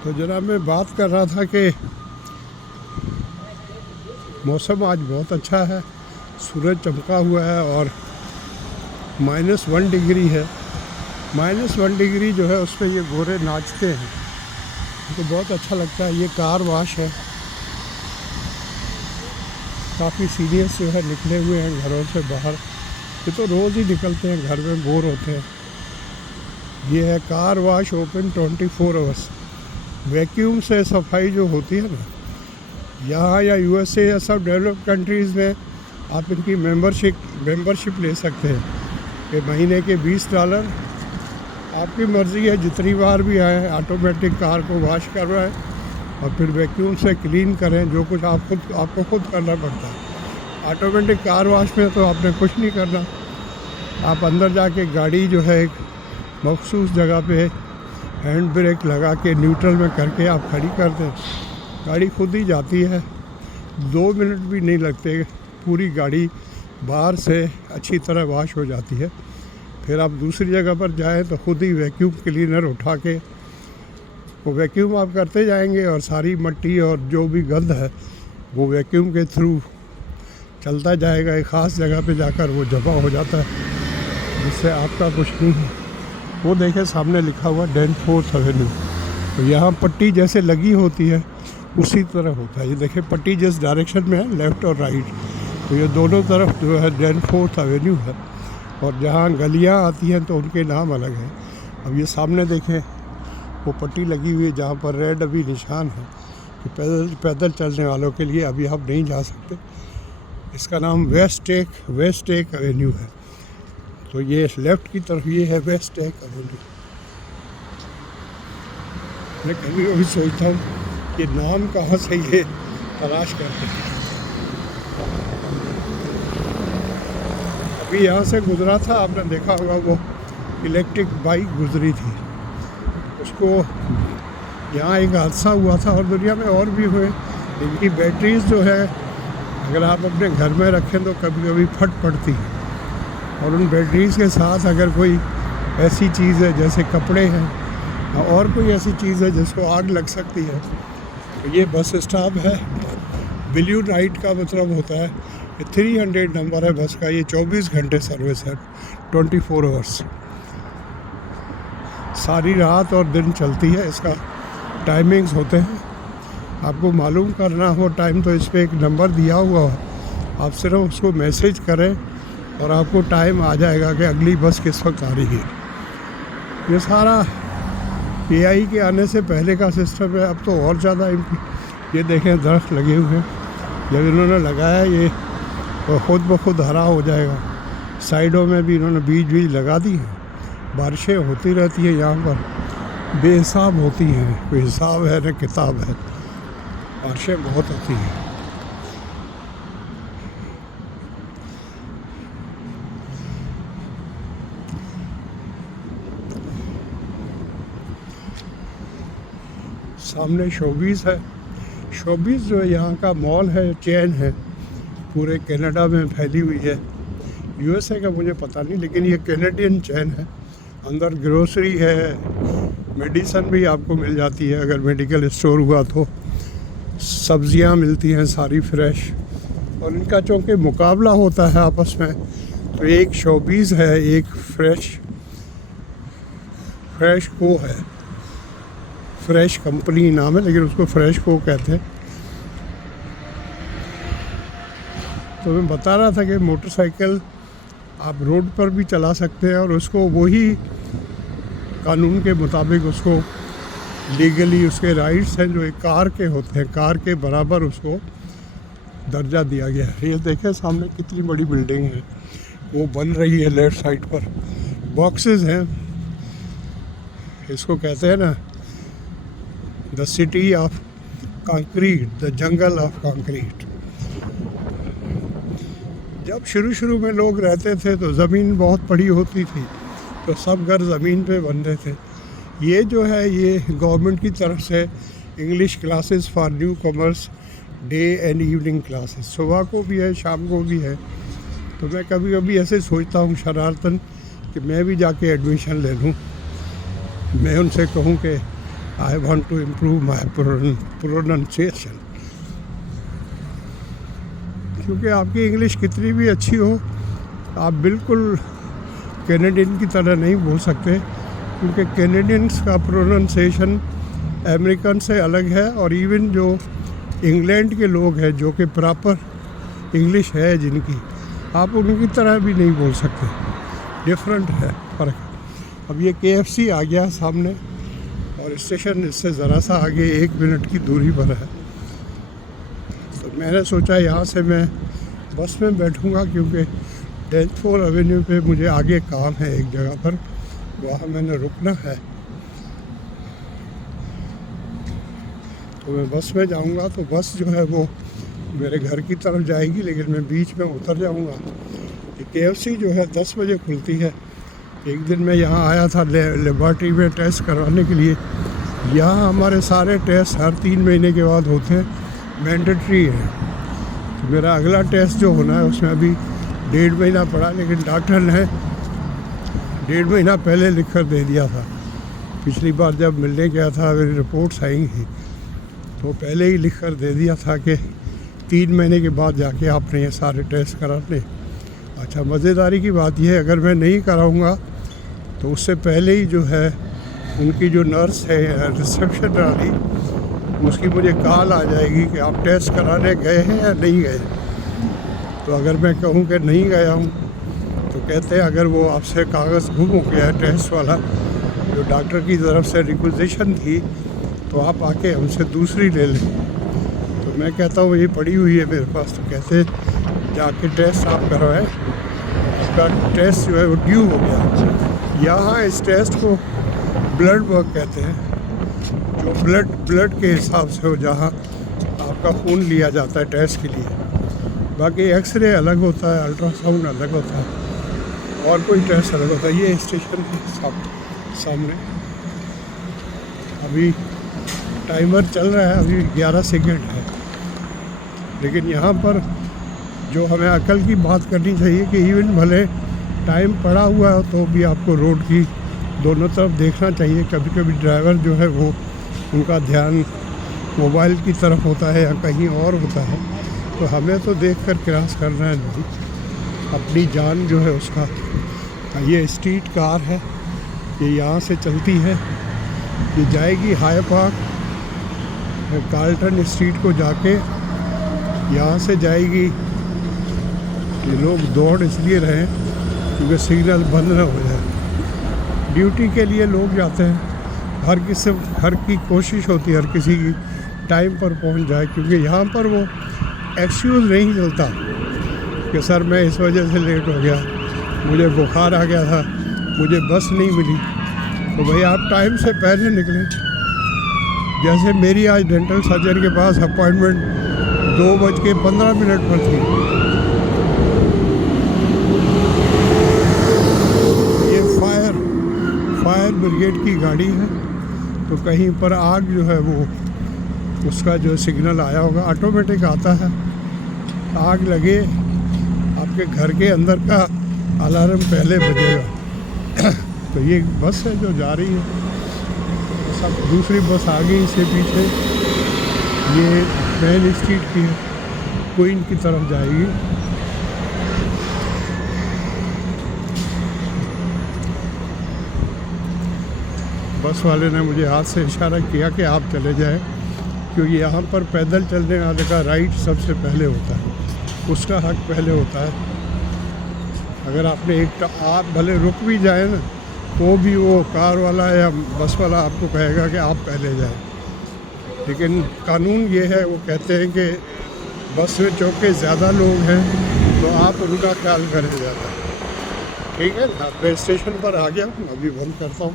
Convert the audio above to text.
तो जनाब मैं बात कर रहा था कि मौसम आज बहुत अच्छा है, सूरज चमका हुआ है और -1 डिग्री है। -1 डिग्री जो है उस पर ये गोरे नाचते हैं, तो बहुत अच्छा लगता है। ये कार वाश है, काफ़ी सीरियस जो है निकले हुए हैं घरों से बाहर। ये तो रोज़ ही निकलते हैं, घर में बोर होते हैं। ये है car wash open 24 hours. Vacuum से सफाई जो होती है ना, यहाँ या यूएसए या सब डेवलप्ड कंट्रीज़ में आप इनकी मेंबरशिप ले सकते हैं। ये महीने के $20, आपकी मर्ज़ी है जितनी बार भी आए ऑटोमेटिक कार को वॉश करवाएं और फिर वैक्यूम से क्लीन करें। जो कुछ आपको खुद करना पड़ता है। ऑटोमेटिक कार वॉश में तो आपने कुछ नहीं करना, आप अंदर जाके गाड़ी जो है एक मखसूस जगह पे हैंड ब्रेक लगा के न्यूट्रल में करके आप खड़ी कर दें, गाड़ी खुद ही जाती है। 2 मिनट भी नहीं लगते, पूरी गाड़ी बाहर से अच्छी तरह वॉश हो जाती है। फिर आप दूसरी जगह पर जाएं तो खुद ही वैक्यूम क्लीनर उठा के वो वैक्यूम आप करते जाएंगे और सारी मिट्टी और जो भी गंद है वो वैक्यूम के थ्रू चलता जाएगा। एक ख़ास जगह पे जाकर वो जमा हो जाता है, जिससे आपका कुछ नहीं है। वो देखें सामने लिखा हुआ डेनफोर्थ एवेन्यू, तो यहाँ पट्टी जैसे लगी होती है उसी तरह होता है। ये देखें पट्टी जिस डायरेक्शन में है, लेफ़्ट और राइट, तो ये दोनों तरफ जो है डेनफोर्थ एवेन्यू है। और जहाँ गलियाँ आती हैं तो उनके नाम अलग हैं। अब ये सामने देखें वो पट्टी लगी हुई है जहाँ पर रेड अभी निशान है कि पैदल चलने वालों के लिए अभी आप नहीं जा सकते। इसका नाम वेस्ट टेक एवेन्यू है। तो ये लेफ़्ट की तरफ ये है वेस्ट टेक एवेन्यू। मैं कभी कभी सोचता हूँ कि नाम कहाँ से ये तलाश करते हैं। अभी यहाँ से गुजरा था, आपने देखा होगा वो इलेक्ट्रिक बाइक गुजरी थी, उसको यहाँ एक हादसा हुआ था और दुनिया में और भी हुए। इनकी बैटरीज जो है अगर आप अपने घर में रखें तो कभी कभी फट पड़ती है, और उन बैटरीज के साथ अगर कोई ऐसी चीज़ है जैसे कपड़े हैं और कोई ऐसी चीज़ है जिसको आग लग सकती है। तो ये बस स्टॉप है, ब्लू नाइट का मतलब होता है 300 नंबर है बस का। ये 24 घंटे सर्विस है, 24 आवर्स, सारी रात और दिन चलती है। इसका टाइमिंग्स होते हैं, आपको मालूम करना हो टाइम तो इस पर एक नंबर दिया हुआ हो, आप सिर्फ उसको मैसेज करें और आपको टाइम आ जाएगा कि अगली बस किस वक्त आ रही है। ये सारा AI के आने से पहले का सिस्टम है, अब तो और ज़्यादा। ये देखें दरख्त लगे हुए हैं, जब इन्होंने लगाया ये खुद ब खुद हरा हो जाएगा। साइडों में भी इन्होंने बीज लगा दी हैं। बारिशें होती रहती हैं यहाँ पर, बेहिसाब होती हैं, कोई हिसाब है न किताब है। बारिशें बहुत होती हैं। सामने शोबीज़ है। शोबीज़ जो है यहाँ का मॉल है, चेन है, पूरे कनाडा में फैली हुई है। यूएसए का मुझे पता नहीं, लेकिन ये कैनेडियन चेन है। अंदर ग्रोसरी है, मेडिसन भी आपको मिल जाती है अगर मेडिकल स्टोर हुआ तो। सब्जियां मिलती हैं सारी फ्रेश, और इनका चूँकि मुकाबला होता है आपस में, तो एक शोबीज़ है, एक फ्रेश को है। फ्रेश कंपनी नाम है लेकिन उसको फ्रेश को कहते हैं। तो मैं बता रहा था कि मोटरसाइकिल आप रोड पर भी चला सकते हैं और उसको वही कानून के मुताबिक उसको लीगली उसके राइट्स हैं जो एक कार के होते हैं, कार के बराबर उसको दर्जा दिया गया है। ये देखें सामने कितनी बड़ी बिल्डिंग है, वो बन रही है। लेफ्ट साइड पर बॉक्सेस हैं, इसको कहते हैं ना the city of concrete, the jungle of concrete. जब शुरू में लोग रहते थे तो ज़मीन बहुत बड़ी होती थी, तो सब घर ज़मीन पे बन रहे थे। ये जो है ये गवर्नमेंट की तरफ से English classes for new commerce, day and evening classes, सुबह को भी है शाम को भी है। तो मैं कभी कभी ऐसे सोचता हूँ शरारतन कि मैं भी जाके एडमिशन ले लूँ। मैं उनसे कहूँ कि I want to improve my pronunciation. क्योंकि आपकी इंग्लिश कितनी भी अच्छी हो, आप बिल्कुल कैनेडियन की तरह नहीं बोल सकते, क्योंकि कैनेडियंस का प्रोनाउंसिएशन अमेरिकन से अलग है। और इवन जो इंग्लैंड के लोग हैं जो कि प्रॉपर इंग्लिश है जिनकी, आप उनकी तरह भी नहीं बोल सकते, डिफरेंट है, फ़र्क। अब ये KFC आ गया सामने और स्टेशन इससे ज़रा सा आगे 1 मिनट की दूरी पर है। तो मैंने सोचा यहाँ से मैं बस में बैठूँगा, क्योंकि 10th एवेन्यू पे मुझे आगे काम है एक जगह पर, वहाँ मैंने रुकना है। तो मैं बस में जाऊँगा तो बस जो है वो मेरे घर की तरफ जाएगी, लेकिन मैं बीच में उतर जाऊँगा। ये KFC जो है 10 बजे खुलती है। एक दिन मैं यहाँ आया था लेबॉर्ट्री में टेस्ट करवाने के लिए। यहाँ हमारे सारे टेस्ट हर 3 महीने के बाद होते हैं, मैंडेटरी है। तो मेरा अगला टेस्ट जो होना है उसमें अभी 1.5 महीना पड़ा, लेकिन डॉक्टर ने 1.5 महीना पहले लिख कर दे दिया था। पिछली बार जब मिलने गया था, मेरी रिपोर्ट्स आएंगी तो पहले ही लिख कर दे दिया था कि 3 महीने के बाद जाके आपने ये सारे टेस्ट कराने। अच्छा, मज़ेदारी की बात यह है, अगर मैं नहीं कराऊंगा तो उससे पहले ही जो है उनकी जो नर्स है रिसेप्शन वाली, उसकी मुझे कॉल आ जाएगी कि आप टेस्ट कराने गए हैं या नहीं गए। तो अगर मैं कहूँ कि नहीं गया हूँ तो कहते हैं अगर वो आपसे कागज़ गुम हो गया है टेस्ट वाला जो डॉक्टर की तरफ से रिक्वेजिशन थी, तो आप आके हमसे दूसरी ले लें। तो मैं कहता हूँ ये पड़ी हुई है मेरे पास। तो कहते जाके टेस्ट आप करवाएं, उसका टेस्ट जो है वो ड्यू हो गया। यहाँ इस टेस्ट को ब्लड वर्क कहते हैं, जो ब्लड के हिसाब से हो, जहाँ आपका खून लिया जाता है टेस्ट के लिए। बाकी एक्सरे अलग होता है, अल्ट्रासाउंड अलग होता है, और कोई टेस्ट अलग होता है। ये स्टेशन के सामने अभी टाइमर चल रहा है, अभी 11 सेकेंड है। लेकिन यहाँ पर जो हमें अकल की बात करनी चाहिए कि इवन भले टाइम पड़ा हुआ है तो भी आपको रोड की दोनों तरफ देखना चाहिए। कभी कभी ड्राइवर जो है वो उनका ध्यान मोबाइल की तरफ होता है या कहीं और होता है, तो हमें तो देख कर क्रॉस करना है, नहीं अपनी जान जो है उसका। ये स्ट्रीट कार है, ये यहाँ से चलती है, ये जाएगी हाई पार्क, कार्ल्टन स्ट्रीट को जाके यहाँ से जाएगी। ये लोग दौड़ इसलिए रहे क्योंकि सिग्नल बंद ना हो जाए। ड्यूटी के लिए लोग जाते हैं, हर की कोशिश होती है हर किसी की टाइम पर पहुंच जाए, क्योंकि यहाँ पर वो एक्सक्यूज़ नहीं चलता कि सर मैं इस वजह से लेट हो गया, मुझे बुखार आ गया था, मुझे बस नहीं मिली। तो भाई आप टाइम से पहले निकलें। जैसे मेरी आज डेंटल सर्जन के पास अपॉइंटमेंट 2:15 पर थी। ये फायर ब्रिगेड की गाड़ी है, तो कहीं पर आग जो है वो उसका जो सिग्नल आया होगा, ऑटोमेटिक आता है, आग लगे आपके घर के अंदर का अलार्म पहले बजेगा। तो ये बस है जो जा रही है, सब दूसरी बस आ गई इससे पीछे। ये मेन स्ट्रीट की है, क्वीन की तरफ जाएगी। बस वाले ने मुझे हाथ से इशारा किया कि आप चले जाएं, क्योंकि यहाँ पर पैदल चलने वाले का राइट सबसे पहले होता है, उसका हक पहले होता है। अगर आपने आप भले रुक भी जाए ना, तो भी वो कार वाला या बस वाला आपको कहेगा कि आप पहले जाएं। लेकिन कानून ये है, वो कहते हैं कि बस में चौके ज़्यादा लोग हैं तो आप उनका ख्याल करें ज़्यादा। ठीक है ना, मैं स्टेशन पर आ गया हूँ, अभी बंद करता हूँ।